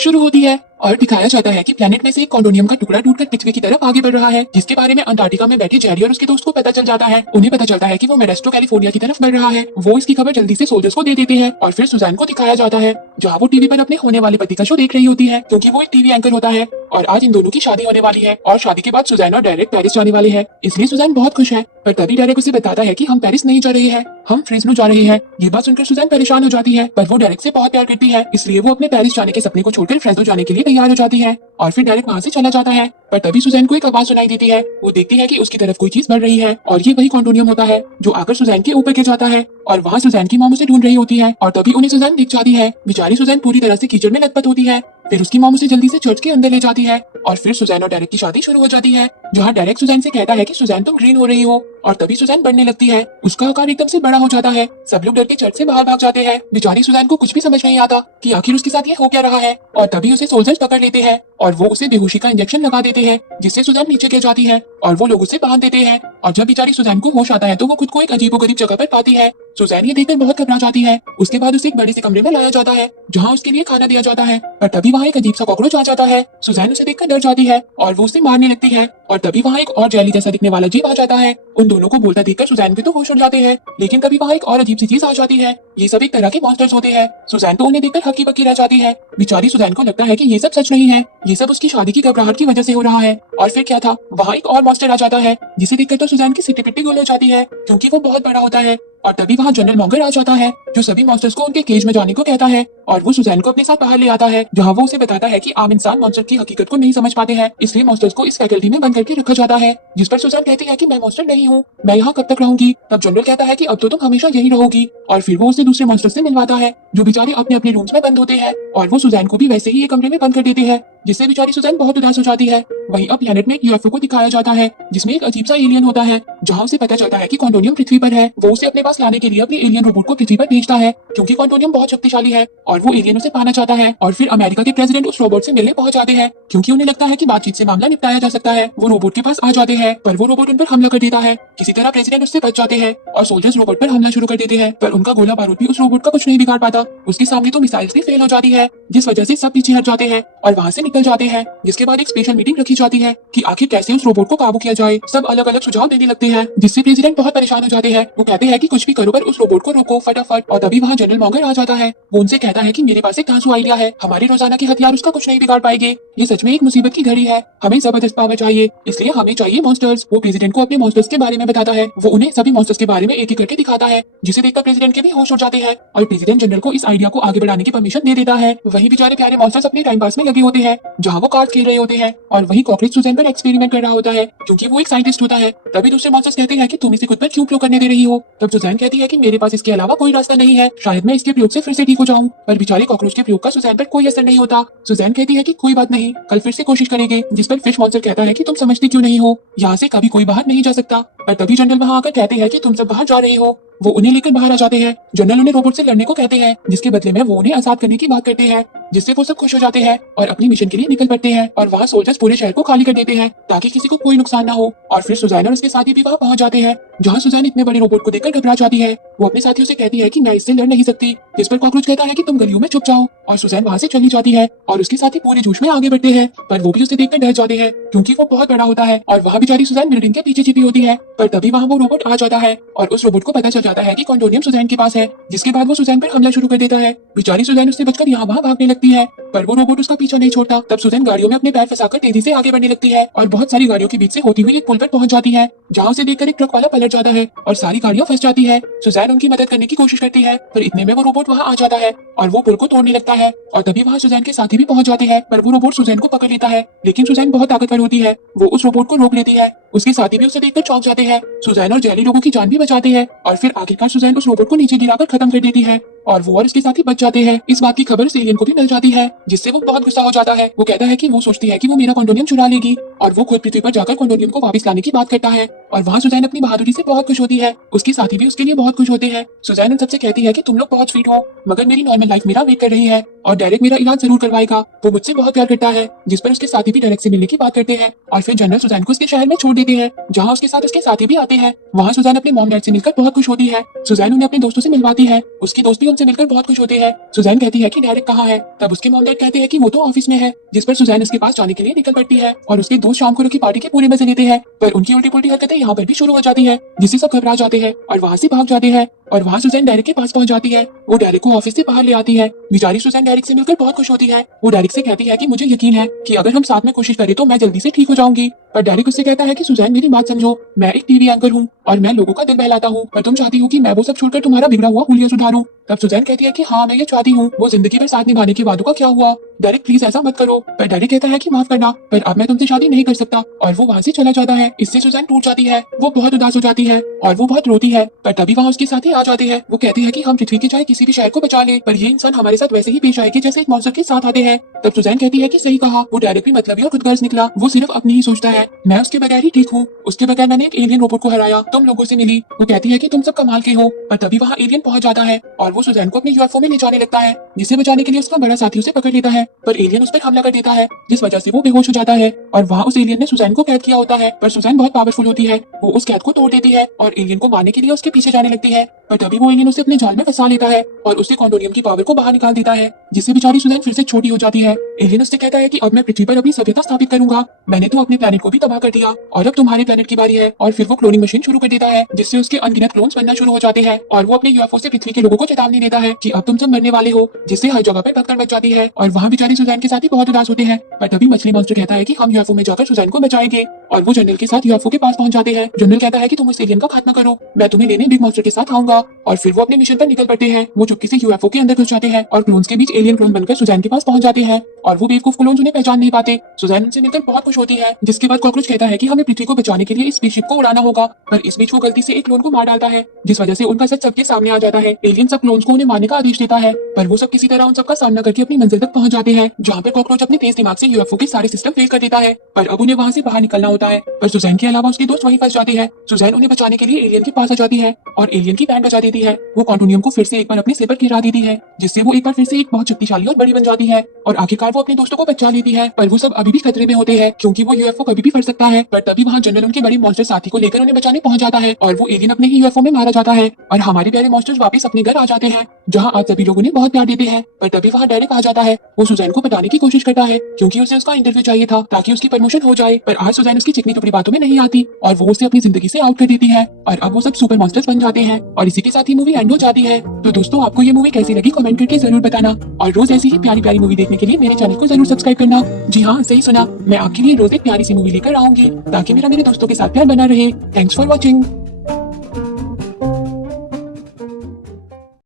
शुरू होती है और दिखाया जाता है कि प्लेनेट में से एक कॉन्डोनियम का टुकड़ा टूटकर पृथ्वी की तरफ आगे बढ़ रहा है, जिसके बारे में अंटार्कटिका में बैठे जेरी और उसके दोस्त को पता चल जाता है। उन्हें पता चलता है कि वो मेडेस्टो कैलिफोर्निया की तरफ बढ़ रहा है। वो इसकी खबर जल्दी से सोल्जर्स को दे देते हैं और फिर सुजैन को दिखाया जाता है जहाँ वो टीवी पर अपने होने वाले पति का शो देख रही होती है, क्योंकि वो एक टीवी एंकर होता है और आज इन दोनों की शादी होने वाली है और शादी के बाद सुजैन और डेरेक पेरिस जाने वाले हैं। इसलिए सुजैन बहुत खुश है, पर तभी डेरेक उसे बताता है कि हम पेरिस नहीं जा रहे हैं, हम फ्रेस्नो जा रहे हैं। ये बात सुनकर सुजैन परेशान हो जाती है, पर वो डेरेक से बहुत प्यार करती है, इसलिए वो अपने पेरिस जाने के सपने को छोड़कर फ्रेस्नो जाने के लिए तैयार हो जाती है और फिर डेरेक वहाँ से चला जाता है। पर तभी सुजैन को एक आवाज सुनाई देती है। वो देखती है कि उसकी तरफ कोई चीज बढ़ रही है और ये वही कॉन्डोनियम होता है जो आकर सुजैन के ऊपर गिर जाता है और वहाँ सुजैन की मॉम उसे ढूंढ रही होती है और तभी उन्हें सुजैन दिख जाती है। बेचारी सुजैन पूरी तरह से कीचड़ में लथपथ होती है। फिर उसकी मॉम उसे जल्दी से चर्च के अंदर ले जाती है और फिर सुजैन और डेरेक की शादी शुरू हो जाती है, जहाँ डेरेक सुजैन से कहता है कि सुजैन तुम ग्रीन हो रही हो और तभी सुजैन बढ़ने लगती है। उसका आकार एकदम से बड़ा हो जाता है। सब लोग डर के चर्च से बाहर भाग जाते हैं। बेचारी सुजैन को कुछ भी समझ नहीं आता कि आखिर उसके साथ ये हो क्या रहा है और तभी उसे सोल्जर्स पकड़ लेते हैं और वो उसे बेहोशी का इंजेक्शन लगा देते हैं, जिससे सुजैन नीचे गिर जाती है और वो लोग उसे बांध देते हैं। और जब बेचारी सुजैन को होश आता है तो वो खुद को एक अजीबोगरीब जगह पर पाती है। सुजैन ये देखकर बहुत घबरा जाती है। उसके बाद उसे एक बड़े से कमरे में लाया जाता है जहाँ उसके लिए खाना दिया जाता है, पर तभी वहाँ एक अजीब सा कॉकरोच आ जाता है। सुजैन उसे देखकर डर जाती है और वो उसे मारने लगती है और तभी वहाँ एक और जेली जैसा दिखने वाला जीव आ जाता है। उन दोनों को बोलता देखकर सुजैन के तो होश उड़ जाते हैं, लेकिन तभी वहाँ एक और अजीब सी चीज आ जाती है। ये सब एक तरह के मॉन्स्टर्स होते हैं। सुजैन तो उन्हें देखकर हक्की बक्की रह जाती है। बेचारी सुजैन को लगता है कि ये सब सच नहीं है, ये सब उसकी शादी की घबराहट की वजह से हो रहा है। और फिर क्या था, वहाँ एक और मॉन्स्टर आ जाता है जिसे देखकर तो सुजैन की सिट्टी पिट्टी गुल हो जाती है, क्योंकि वो बहुत बड़ा होता है। और तभी वहाँ जनरल मॉन्गर आ जाता है जो सभी मॉन्स्टर्स को उनके केज में जाने को कहता है और वो सुजैन को अपने साथ बाहर ले आता है, जहाँ वो उसे बताता है कि आम इंसान मॉन्स्टर की हकीकत को नहीं समझ पाते हैं, इसलिए मॉन्स्टर्स को इस फैकल्टी में बंद करके रखा जाता है। जिस पर सुजैन कहती है कि मैं मॉन्स्टर नहीं हूँ, मैं यहाँ कब तक रहूंगी। तब जनरल कहता है कि अब तो तुम हमेशा यही रहोगी और फिर वो उसे दूसरे मॉन्स्टर से मिलवाता है जो बेचारे अपने अपने रूम्स में बंद होते हैं और वो सुजैन को भी वैसे ही एक कमरे में बंद कर देते हैं, जिससे बेचारी सुजैन बहुत उदास हो जाती है। वहीं अब प्लेनेट में एक यूएफओ को दिखाया जाता है जिसमें एक अजीब सा एलियन होता है, जहाँ उसे पता चलता है कि कॉन्डोनियम पृथ्वी पर है। वो उसे अपने पास लाने के लिए अपने एलियन रोबोट को पृथ्वी पर भेजता है, क्योंकि कॉन्डोनियम बहुत शक्तिशाली है और वो एलियन उसे पाना चाहता है। और फिर अमेरिका के प्रेसिडेंट उस रोबोट से मिलने पहुंच जाते हैं, क्योंकि उन्हें लगता है कि बातचीत से मामला निपटाया जा सकता है। वो रोबोट के पास आ जाते हैं, पर वो रोबोट उन पर हमला कर देता है। किसी तरह प्रेसिडेंट उससे बच जाते हैं और सोल्जर्स रोबोट पर हमला शुरू कर देते हैं, पर उनका गोला बारूद भी उस रोबोट का कुछ नहीं बिगाड़ पाता। उसके सामने तो मिसाइल्स भी फेल हो जाती है, जिस वजह से सब पीछे हट जाते हैं और वहाँ से निकल जाते हैं। जिसके बाद एक स्पेशल मीटिंग रखी जाती है कि आखिर कैसे उस रोबोट को काबू किया जाए। सब अलग अलग सुझाव देने लगते हैं, जिससे प्रेसिडेंट बहुत परेशान हो जाते हैं। वो कहते हैं कि कुछ भी करो पर उस रोबोट को रोको फटाफट। और तभी वहाँ जनरल मॉन्गर आ जाता है। वो उनसे कहता है कि मेरे पास एक धांसू आइडिया है, हमारे रोजाना के हथियार उसका कुछ नहीं बिगाड़ पाएंगे। ये सच में एक मुसीबत की घड़ी है, हमें जबरदस्त पावर चाहिए, इसलिए हमें चाहिए मॉन्स्टर्स। वो प्रेसिडेंट को अपने मॉन्स्टर्स के बारे में बताता है। वो उन्हें सभी मॉन्स्टर्स के बारे में एक एक करके दिखाता है, जिसे देखकर प्रेसिडेंट के भी होश उड़ जाते हैं और प्रेसिडेंट जनरल को इस आइडिया को आगे बढ़ाने की परमिशन दे देता है। वही बेचारे प्यारे मॉन्स्टर्स अपने टाइम पास में लगे होते हैं, जहाँ वो कार्ड खेल रहे होते हैं और वही कॉकरोच सुजैन पर एक्सपेरिमेंट कर रहा होता है, क्योंकि वो एक साइंटिस्ट होता है। तभी दूसरे मॉन्स्टर्स कहते हैं कि तुम इसे खुद पर क्यों प्रयोग करने दे रही हो। तब सुजैन कहती है कि मेरे पास इसके अलावा कोई रास्ता नहीं है, शायद मैं इसके प्रयोग से फिर से ठीक हो जाऊं। पर बेचारे कॉकरोच के प्रयोग का सुजैन पर कोई असर नहीं होता। सुजैन कहती है कि कोई बात नहीं, कल फिर से कोशिश करेंगे। जिस पर फिश मॉन्स्टर कहता है कि तुम समझती क्यों नहीं हो, यहाँ से कभी कोई बाहर नहीं जा सकता। पर तभी जनरल वहाँ आकर कहते हैं कि तुम सब बाहर जा रहे हो। वो उन्हें लेकर बाहर आ जाते हैं। जनरल उन्हें रोबोट से लड़ने को कहते हैं, जिसके बदले में वो उन्हें आजाद करने की बात करते हैं, जिससे वो सब खुश हो जाते हैं और अपनी मिशन के लिए निकल पड़ते हैं। और वहाँ सोल्जर्स पूरे शहर को खाली कर देते हैं ताकि किसी को कोई नुकसान ना हो। और फिर सुजैन और उसके साथी भी वहाँ पहुंच जाते हैं, जहाँ सुजैन इतने बड़े रोबोट को देखकर घबरा जाती है। वो अपने साथियों से कहती है कि मैं इससे लड़ नहीं सकती, जिस पर कॉकरोच कहता है कि तुम गलियों में छुप जाओ। और सुजैन वहाँ से चली जाती है और उसके साथी पूरे जोश में आगे बढ़ते हैं, पर वो भी उसे देखकर डर जाते हैं, क्योंकि वो बहुत बड़ा होता है। और वहाँ बेचारी सुजैन बिल्डिंग के पीछे छिपी होती है। पर तभी वहाँ वो रोबोट आ जाता है और उस रोबोट को पता चल जाता है कि कॉन्डोनियम सुजैन के पास है, जिसके बाद वो सुजैन पर हमला शुरू कर देता है। बेचारी सुजैन उससे बचकर यहाँ वहाँ भागने लगती है, पर वो रोबोट उसका पीछा नहीं छोड़ता। तब सुजैन गाड़ियों में अपने पैर फंसाकर तेजी से आगे बढ़ने लगती है और बहुत सारी गाड़ियों के बीच से होती हुई एक पुल पर पहुंच जाती है, जहाँ उसे देखकर एक ट्रक वाला पलट जाता है और सारी गाड़ियां फंस जाती है। सुजैन उनकी मदद करने की कोशिश करती है, पर इतने में वो रोबोट वहाँ आ जाता है और वो पुल को तोड़ने लगता है। और तभी वहाँ सुजैन के साथी भी पहुंच जाते हैं, पर वो रोबोट सुजैन को पकड़ लेता है, लेकिन सुजैन बहुत ताकतवर होती है। वो उस रोबोट को रोक लेती है। उसके साथी भी उसे देखकर चौंक जाते हैं। सुजैन और जेली लोगों की जान भी बचाते हैं और फिर आखिरकार सुजैन उस रोबोट को नीचे गिराकर खत्म कर देती है और वो और उसके साथी बच जाते हैं। इस बात की खबर उस एलियन को भी मिल जाती है, जिससे वो बहुत गुस्सा हो जाता है। वो कहता है कि वो सोचती है कि वो मेरा कॉन्डोनियम चुरा लेगी, और वो खुद पृथ्वी पर जाकर कॉन्डोनियम को वापस लाने की बात करता है। और वहाँ सुजैन अपनी बहादुरी से बहुत खुश होती है। उसके साथी भी उसके लिए बहुत खुश होते हैं। सुजैन उन सबसे कहती है कि तुम लोग बहुत स्वीट हो, मगर मेरी नॉर्मल लाइफ मेरा वेट कर रही है और डेरेक मेरा इलाज जरूर करवाएगा। वो मुझसे बहुत प्यार करता है। जिस पर उसके साथी भी डेरेक से मिलने की बात करते हैं और फिर जनरल सुजैन को उसके शहर में छोड़ देते हैं, जहाँ उसके साथ उसके साथी भी आते हैं। वहाँ सुजैन अपने मॉम डैड से मिलकर बहुत खुश होती है। सुजैन उन्हें अपने दोस्तों से मिलवाती है। उसकी दोस्त भी उनसे मिलकर बहुत खुश होते हैं। सुजैन कहती है कि डेरेक कहाँ है। तब उसके मॉम डैड कहते हैं कि वो तो ऑफिस में है। जिस पर सुजैन उसके पास जाने के लिए निकल पड़ती है और उसके दोस्त शाम को रखी पार्टी के पूरे मजे लेते हैं। पर उनकी उल्टी पुल्टी हरकतें यहाँ पर भी शुरू हो जाती है, जिससे सब घबरा जाते हैं और वहाँ से भाग जाते हैं। और वहाँ सुजैन डेरिक के पास पहुंच जाती है। वो डेरिक को ऑफिस से बाहर ले आती है। बेचारी सुजैन डेरिक से मिलकर बहुत खुश होती है। वो डेरिक से कहती है कि मुझे यकीन है कि अगर हम साथ में कोशिश करें तो मैं जल्दी से ठीक हो जाऊंगी। पर डेरिक उससे कहता है कि सुजैन मेरी बात समझो, मैं एक टीवी एंकर हूँ और मैं लोगों का दिल बहलाता हूँ, पर तुम चाहती हो कि मैं वो सब छोड़कर तुम्हारा बिगड़ा हुआ हुलिया सुधारूं। तब सुजैन कहती है कि हाँ मैं ये चाहती हूँ। वो जिंदगी भर साथ निभाने के वादों का क्या हुआ? डेरिक प्लीज ऐसा मत करो। पर डेरिक कहता है कि माफ करना, पर अब मैं तुमसे शादी नहीं कर सकता। और वो वहाँ से चला जाता है। इससे सुजैन टूट जाती है। वो बहुत उदास हो जाती है और वो बहुत रोती है। पर तभी वहाँ उसके साथी आ जाते हैं। वो कहते हैं कि हम पृथ्वी के चाहे किसी भी शहर को बचा ले, पर ये इंसान हमारे साथ वैसे ही पेश आएंगे जैसे एक मॉन्स्टर के साथ आते हैं। तब सुजैन कहती है कि सही कहा, वो डेरिक भी मतलबी और खुदगर्ज निकला। वो सिर्फ अपनी ही सोचता है। मैं उसके बगैर ही ठीक हूँ। उसके बगैर मैंने एक एलियन रोबोट को हराया, तुम लोगों से मिली। वो कहती है कि तुम सब कमाल के हो। पर तभी वहाँ एलियन पहुंच जाता है और वो सुजैन को अपने यूएफओ में ले जाने लगता है, जिसे बचाने के लिए उसका बड़ा साथी उसे पकड़ लेता है। पर एलियन उस पर हमला कर देता है, जिस वजह से वो बेहोश हो जाता है। और वहाँ उस एलियन ने सुजैन को कैद किया होता है, पर सुजैन बहुत पावरफुल होती है। वो उस कैद को तोड़ देती है और एलियन को मारने के लिए उसके पीछे जाने लगती है। पर तभी वो एलियन उसे अपने जाल में फंसा लेता है और उससे कॉन्डोनियम की पावर को बाहर निकाल देता है, जिससे बेचारी सुजैन फिर से छोटी हो जाती है। एलियन उससे कहता है कि अब मैं पृथ्वी पर अपनी सभ्यता स्थापित करूंगा। मैंने तो अपने प्लेनेट को भी तबाह कर दिया और अब तुम्हारे प्लेनेट की बारी है। और फिर वो क्लोनिंग मशीन शुरू कर देता है, जिससे उसके अनगिनत क्लोन्स बनना शुरू हो जाते हैं। और वो अपने यूएफओ से पृथ्वी के लोगों को चेतावनी देता है कि अब तुम सब मरने वाले हो, जिससे हर जगह पर भगदड़ मच जाती है। और वहाँ बेचारी सुजैन के साथ ही बहुत उदास होते हैं। पर तभी मछली मॉन्स्टर कहता है कि हम यूएफओ में जाकर सुजैन को बचाएंगे। और वो जनरल के साथ यूएफओ के पास पहुंच जाते हैं। जनरल कहता है कि तुम उस एलियन का खात्मा करो, मैं तुम्हें लेने बिग मॉन्स्टर के साथ आऊंगा। और फिर वो अपने मिशन पर निकल पड़ते हैं। वो चुपके से यूएफओ के अंदर घुस जाते हैं और क्लोन्स के बीच एलियन क्लोन बनकर सुजैन के पास पहुंच जाते हैं। और वो बेवकूफ क्लोन्स उन्हें पहचान नहीं पाते। सुजैन उनसे मिलकर बहुत खुश होती है। जिसके बाद कॉकरोच कहता है कि हमें पृथ्वी को बचाने के लिए इस स्पेसशिप को उड़ाना होगा। पर इस बीच वो गलती से एक क्लोन को मार डालता है, जिस वजह से उनका सच सबके सामने आ जाता है। एलियन सब क्लोन्स को उन्हें मारने का आदेश देता है, पर वो सब किसी तरह उन सबका सामना करके अपनी मंजिल तक पहुंच जाते हैं, जहाँ पर कॉकरोच अपने तेज दिमाग से यूएफओ के सारे सिस्टम फेल कर देता है। पर अब उन्हें वहाँ से बाहर निकलना होता है। पर सुजैन के अलावा उसके दोस्त वहीं फंस जाते हैं। सुजैन उन्हें बचाने के लिए एलियन के पास आ जाती है और एलियन की बैंड बजा देती है। वो कॉन्डोनियम को फिर से एक बार अपने सिर पर गिरा देती है, जिससे वो एक बार फिर से एक बहुत शक्तिशाली और बड़ी बन जाती है। और आखिरकार वो अपने दोस्तों को बचा लेती है। पर वो सब अभी भी खतरे में होते हैं, क्योंकि वो यूएफओ कभी भी फट सकता है। पर तभी वहाँ जनरल उनके बड़े मॉन्स्टर साथी को लेकर उन्हें बचाने पहुंच जाता है और वो एलियन अपने ही यूएफओ में मारा जाता है। और हमारे प्यारे मॉन्स्टर्स वापस अपने घर आ जाते हैं, जहाँ आज सभी लोगों ने बहुत प्यार देते हैं। पर तभी वहाँ डेरिक आ जाता है। वो सुजैन को बताने की कोशिश करता है, क्योंकि उसे उसका इंटरव्यू चाहिए था ताकि उसकी प्रमोशन हो जाए। पर आज सुजैन उसकी चिकनी टुकड़ी बातों में नहीं आती और वो उसे अपनी जिंदगी से आउट कर देती है। और अब वो सब सुपर मॉन्स्टर्स बन जाते हैं और इसी के साथ ही मूवी एंड हो जाती है। तो दोस्तों, आपको ये मूवी कैसी लगी कमेंट करके जरूर बताना। और रोज ऐसी ही प्यारी प्यारी मूवी देखने के लिए मेरे चैनल को जरूर सब्सक्राइब करना। जी हाँ, सही सुना, मैं आपके लिए रोज एक प्यारी सी मूवी लेकर आऊंगी, ताकि मेरा मेरे दोस्तों के साथ प्यार बना रहे। Thanks for watching.